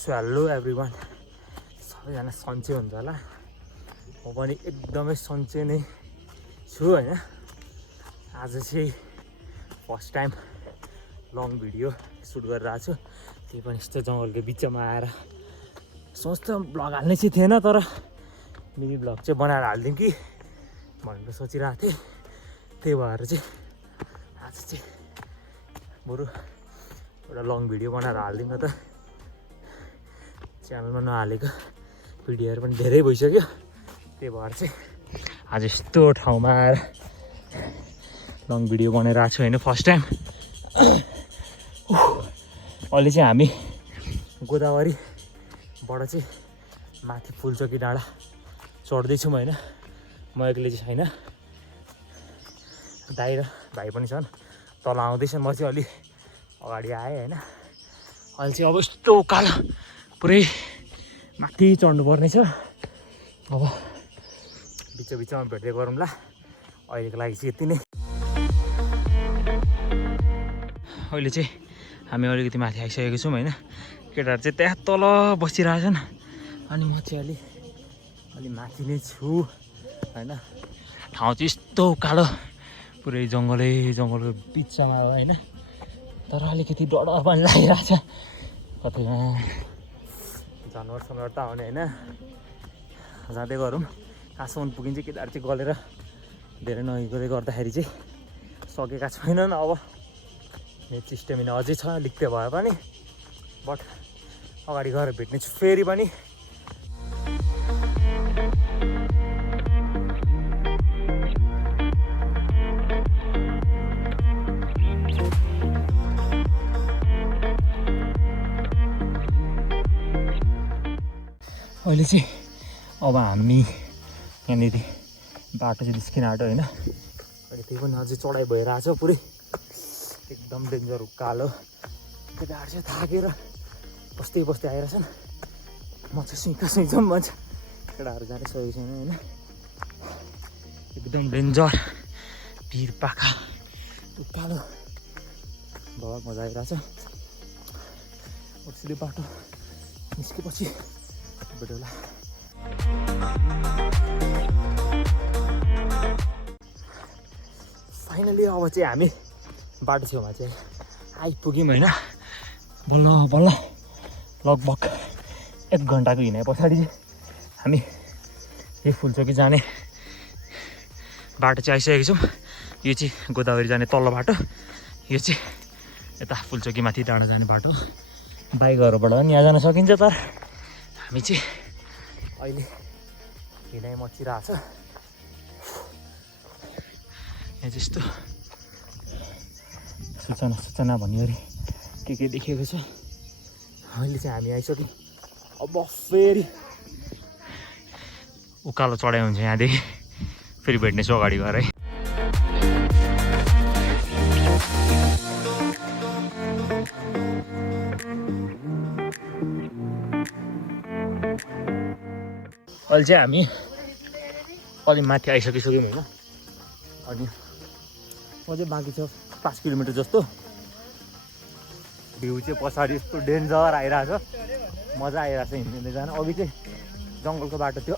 So hello everyone, सबैजना सन्चै हुन्छ होला। म पनि एकदमै सन्चै नै छु होइन। आज चाहिँ first time long video shoot गरिरहेको छु, त्यही पनि यस्तो जङ्गलको बिचमा आएर। सोच्थेँ ब्लग हाल्ने चाहिँ थिएन, तर मिनी ब्लग चाहिँ बनाएर हालिदिउँ कि भनेर सोचिरहेको थिएँ। त्यही भएर चाहिँ आज चाहिँ बरु एउटा लङ भिडियो बनाएर हालिदिउँ न त। च्यानलमा नहालेको भिडियोहरू पनि धेरै भइसक्यो, त्यही भएर चाहिँ आज यस्तो ठाउँमा आएर लङ भिडियो बनाइरहेको छु होइन, फर्स्ट टाइम। अहिले चाहिँ हामी गोदावरीबाट चाहिँ माथि फुलचोकी डाँडा चढ्दैछौँ होइन। म एक्लै चाहिँ छैन, दाइ र भाइ पनि छन्, तल आउँदैछन्। म चाहिँ अलि अगाडि आएँ होइन। अहिले चाहिँ अब यस्तो उकालो पुरै माथि चढ्नुपर्ने छ। अब बिचमा भेट्दै गरौँला। अहिलेको लागि चाहिँ यति नै। अहिले चाहिँ हामी अलिकति माथि आइसकेको छौँ होइन। केटाहरू चाहिँ त्यहाँ तल बसिरहेछन् अनि म चाहिँ अलि माथि नै छु होइन। ठाउँ चाहिँ यस्तो उकालो पुरै जङ्गलको बिचमा होइन। तर अलिकति डर पनि लागिरहेछ, कतैमा जनावर त आउने होइन। जाँदै गरौँ, कहाँसम्म पुगिन्छ। केटाहरू चाहिँ गलेर धेरै नहिँड्दै गर्दाखेरि चाहिँ सकेका छैनन्। अब मेरो स्टेमिना अझै छ, लिक्ते भए पनि, बट अगाडि गएर भेट्ने छु फेरि पनि। अहिले चाहिँ अब हामी यहाँनिर बाटो चाहिँ निस्किन आँट्यो होइन। अहिले त्यही पनि अझै चढाइ भइरहेछ पुरै, एकदम डेन्जर उकालो। केटाहरू चाहिँ थाकेर बस्दै आइरहेछन्। म चाहिँ सुइँ जाउँ भन्छ, केटाहरू जाने सही छैन होइन। एकदम डेन्जर भिर पाखा उकालो, बहुत मजा आइरहेछ। सिधै बाटो निस्केपछि भेटौँला। फाइनली अब चाहिँ हामी बाटो छेउमा चाहिँ आइपुग्यौँ होइन। बल्ल लगभग 1 घन्टाको हिँडाइ पछाडि चाहिँ हामी यही फुलचोकी जाने बाटो चाहिँ आइसकेको छौँ। यो चाहिँ गोदावरी जाने तल्लो बाटो, यो चाहिँ यता फुलचोकी माथि डाँडा जाने बाटो। बाइकहरूबाट पनि यहाँ जान सकिन्छ, तर हामी चाहिँ अहिले हिँडाइ मचिरहेछ। यहाँ चाहिँ यस्तो सूचना भन्नेहरू के देखिएको छ। अहिले चाहिँ हामी आइसक्यौँ। अब फेरि उकालो चढाइ हुन्छ यहाँदेखि, फेरि भेट्नेछु अगाडि गएर है। अहिले चाहिँ हामी अलि माथि आइसकिसक्यौँ होइन। अनि अझै बाँकी छ 5 किलोमिटर जस्तो। भ्यू चाहिँ पछाडि यस्तो डेन्जर आइरहेछ, मजा आइरहेछ हिँड्दै जान। अघि चाहिँ जङ्गलको बाटो थियो,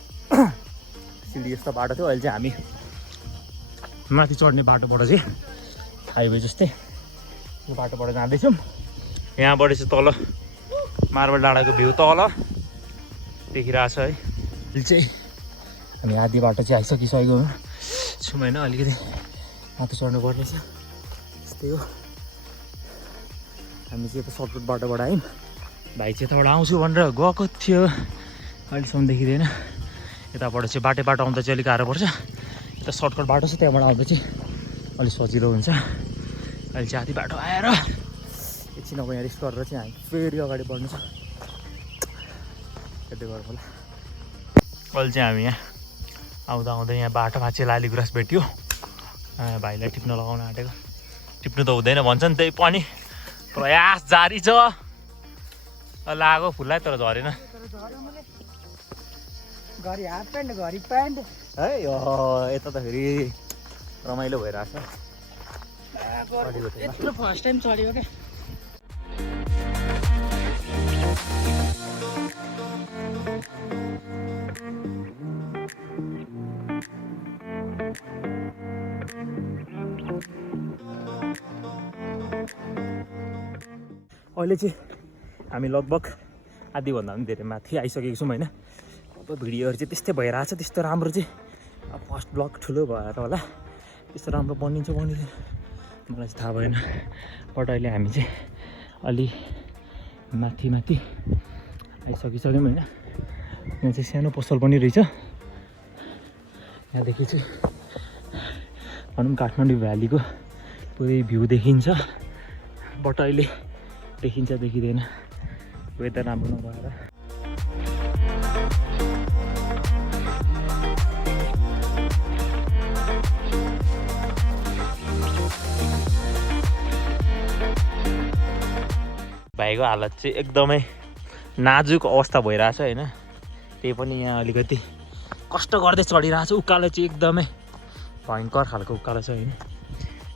सिडी जस्तो बाटो थियो। अहिले चाहिँ हामी माथि चढ्ने बाटोबाट चाहिँ हाइवे जस्तै यो बाटोबाट जाँदैछौँ। यहाँबाट चाहिँ तल मार्बल डाँडाको भ्यू तल देखिरहेछ है। अहिले चाहिँ हामी आधी बाटो चाहिँ आइसकिसकेको छौँ होइन। अलिकति माथि चढ्नु पर्ने छ, यस्तै हो। हामी चाहिँ यता सर्टकट बाटोबाट आयौँ। भाइ चाहिँ यताबाट आउँछु भनेर गएको थियो, अहिलेसम्म देखिँदैन। यताबाट चाहिँ बाटो आउँदा चाहिँ अलिक गाह्रो पर्छ। यता सर्टकट बाटो छ, त्यहाँबाट आउँदा चाहिँ अलिक सजिलो हुन्छ। अहिले चाहिँ आधी बाटो आएर एकछिन अब यहाँ रेस्ट गरेर चाहिँ हामी फेरि अगाडि बढ्नु छ। यतै गरौँ होला। अहिले चाहिँ हामी यहाँ आउँदा यहाँ बाटोमा चाहिँ लाली गुराँस भेट्यो। भाइलाई टिप्न लगाउन आँटेको, टिप्नु त हुँदैन भन्छ नि, त्यही पनि प्रयास जारी छ। लाग्यो फुल्लाई तर झरेन। घरि हाफ प्यान्ट घरि प्यान्ट है। यता त फेरि रमाइलो भइरहेछ। यत्रो फर्स्ट टाइम चढेको क्या। अहिले चाहिँ हामी लगभग आधीभन्दा पनि धेरै माथि आइसकेको छौँ होइन। अब भिडियोहरू चाहिँ त्यस्तै भइरहेछ। त्यस्तो राम्रो चाहिँ अब फर्स्ट ब्लग ठुलो भएर होला त्यस्तो राम्रो बनिन्छ बनिँदैन मलाई चाहिँ थाहा भएन। बट अहिले हामी चाहिँ अलि माथि आइसकिसक्यौँ होइन। यहाँ चाहिँ सानो पसल पनि रहेछ। यहाँदेखि चाहिँ भनौँ काठमाडौँ भ्यालीको पुरै भ्यू देखिन्छ। बट अहिले देखिन्छ देखिँदैन वेदर राम्रो नभएर। भाइको हालत चाहिँ एकदमै नाजुक अवस्था भइरहेछ होइन। त्यही पनि यहाँ अलिकति कष्ट गर्दै चढिरहेछ। उकालो चाहिँ एकदमै भयङ्कर खालको उकालो छ होइन।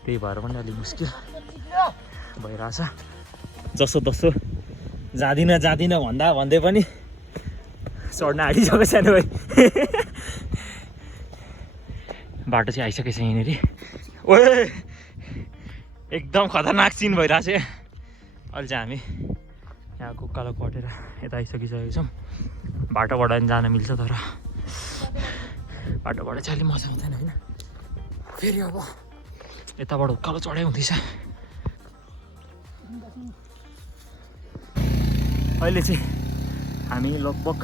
त्यही भएर पनि अलिक मुस्किल भइरहेछ। जसो तसो जाँदिनँ भन्दै पनि चढ्न आँटिसक्यो सानो भाइ। बाटो चाहिँ आइसकेछ यहाँनिर। ओए एकदम खतरनाक सिन भइरहेछ। अहिले चाहिँ हामी यहाँको उकालो कटेर यता आइसकिसकेको छौँ। बाटोबाट पनि जान मिल्छ तर बाटोबाट चाहिँ अलिक मजा आउँदैन होइन। फेरि अब यताबाट उकालो चढाइ हुँदैछ। अहिले चाहिँ हामी लगभग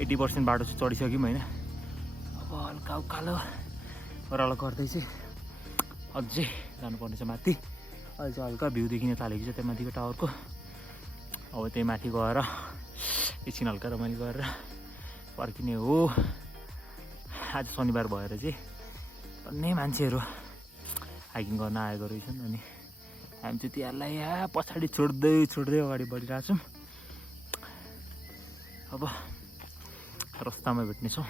80% बाटो चाहिँ चढिसक्यौँ होइन। अब हल्का उकालो ओह्रालो गर्दै चाहिँ अझै जानुपर्ने छ माथि। अहिले चाहिँ हल्का भ्यू देखिन थालेको छ त्यहाँ माथिको टावरको। अब त्यही माथि गएर एकछिन हल्का रमाइलो गरेर फर्किने हो। आज शनिबार भएर चाहिँ अन्य मान्छेहरू हाइकिङ गर्न आएको रहेछन्। अनि हामी चाहिँ तिहारलाई यहाँ पछाडि छोड्दै अगाडि बढिरहेको छौँ। अब रस्तामा भेट्नेछौँ।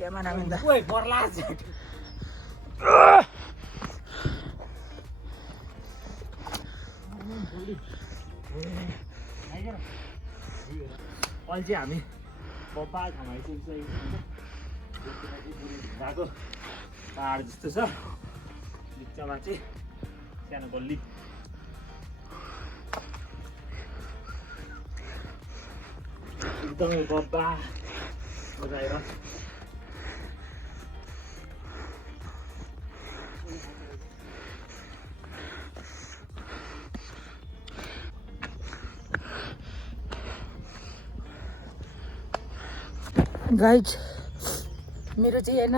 Kemana minta? Woi, borlas. अहिले चाहिँ हामी बब्बा ठाउँमा आइसकेको गएको पाहाड जस्तो छ। बिचमा चाहिँ सानो गल्ली। एकदमै बब्बा मजा आइरहेको छ। गाइज मेरो चाहिँ होइन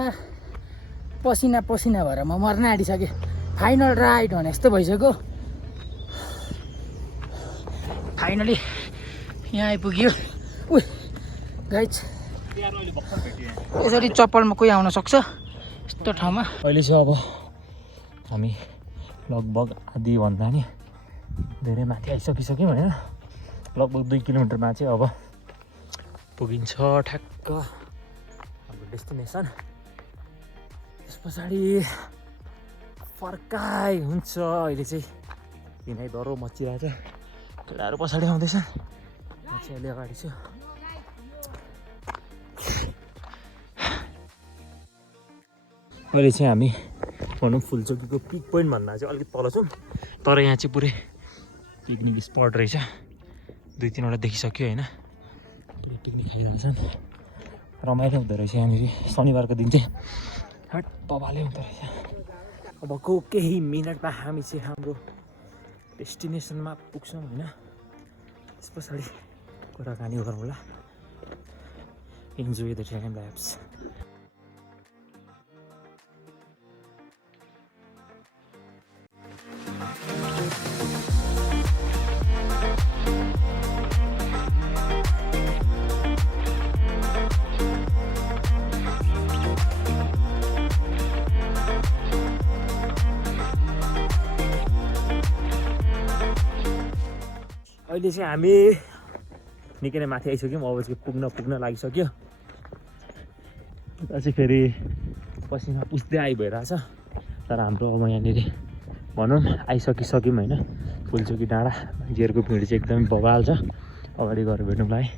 पसिना भएर म मर्न आँटिसकेँ। फाइनल राइड भने जस्तो भइसक्यो। फाइनली यहाँ आइपुग्यो। उ गाइज यसरी चप्पलमा कोही आउन सक्छ यस्तो ठाउँमा। अहिले चाहिँ अब हामी लगभग आधीभन्दा नि धेरै माथि आइसकिसक्यौँ होइन। लगभग 2 किलोमिटरमा चाहिँ अब पुगिन्छ ठ्याक्क हाम्रो डेस्टिनेसन। त्यस पछाडि फर्काइ हुन्छ। अहिले चाहिँ हिँडाइ डह्रो मचिरहेछ। केटाहरू पछाडि आउँदैछन्। म चाहिँ अहिले अगाडि छु। अहिले चाहिँ हामी भनौँ फुलचोकीको पिक पोइन्ट भन्दा चाहिँ अलिकति तल छौँ। तर यहाँ चाहिँ पुरै पिकनिक स्पट रहेछ। 2-3वटा देखिसक्यो होइन। पुरै पिकनिक खाइरहेछन्। रमाइलो हुँदो रहेछ यहाँनिर। शनिबारको दिन चाहिँ हट बबाले हुँदो रहेछ। अबको केही मिनटमा हामी चाहिँ हाम्रो डेस्टिनेसनमा पुग्छौँ होइन। त्यस पछाडि कुराकानी गरौँला। Enjoy the time laughs. अहिले चाहिँ हामी निकै नै माथि आइसक्यौँ अब चाहिँ पुग्न लागिसक्यो उता चाहिँ फेरि पसिना पुस्दै भइरहेछ तर हाम्रो अब यहाँनिर भनौँ आइसकिसक्यौँ होइन फुलचोकी डाँडा मान्छेहरूको भिड चाहिँ एकदमै बबाल छ अगाडि गएर भेटौँला है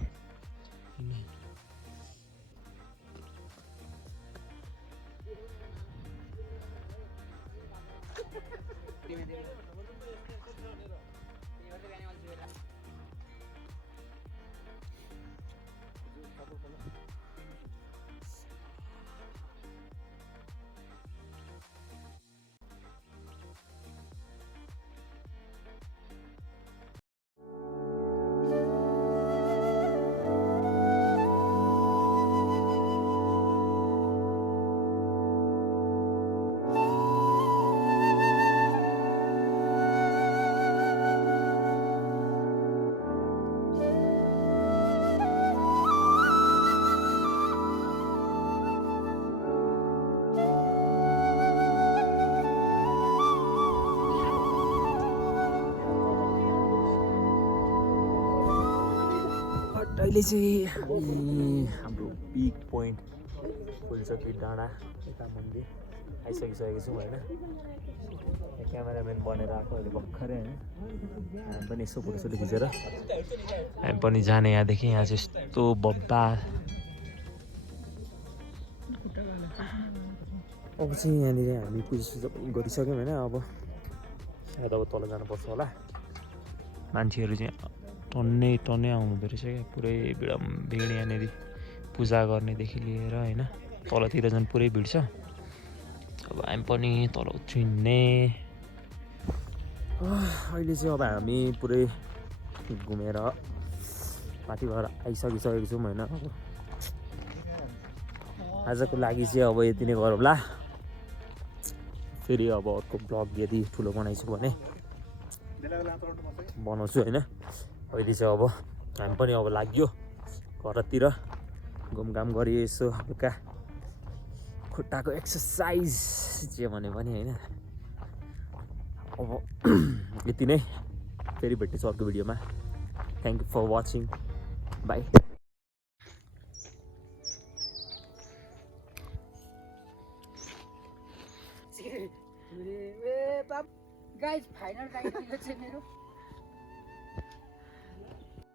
अहिले चाहिँ हाम्रो पिक पोइन्ट फुलचोकी डाँडा यता मन्दिर आइसकिसकेको छौँ होइन क्यामेराम्यान बनेर आएको अहिले भर्खरै होइन हामी पनि यसो फोटोसोटो खिचेर हामी पनि जाने यहाँदेखि यहाँ चाहिँ यस्तो बब्बा अब चाहिँ यहाँनिर हामी पूजा गरिसक्यौँ होइन अब सायद अब तल जानुपर्छ होला मान्छेहरू चाहिँ टन्नै आउनुहुँदो रहेछ क्या पुरै भिड यहाँनिर पूजा गर्नेदेखि लिएर होइन तलतिर झन् पुरै भिड छ अब हामी पनि तल उत्रिने अहिले चाहिँ अब हामी पुरै घुमेर माथि गएर आइसकिसकेको छौँ होइन अब आजको लागि चाहिँ अब यति नै गरौँला फेरि अब अर्को ब्लग यदि ठुलो बनाइछु भने बनाउँछु होइन अहिले चाहिँ अब हामी पनि अब लाग्यो घरतिर घुमघाम गरियो यसो हल्का खुट्टाको एक्सर्साइज जे भने पनि होइन अब यति नै फेरि भेट्नेछु अर्को भिडियोमा thank you for watching bye guys final ride चाहिँ मेरो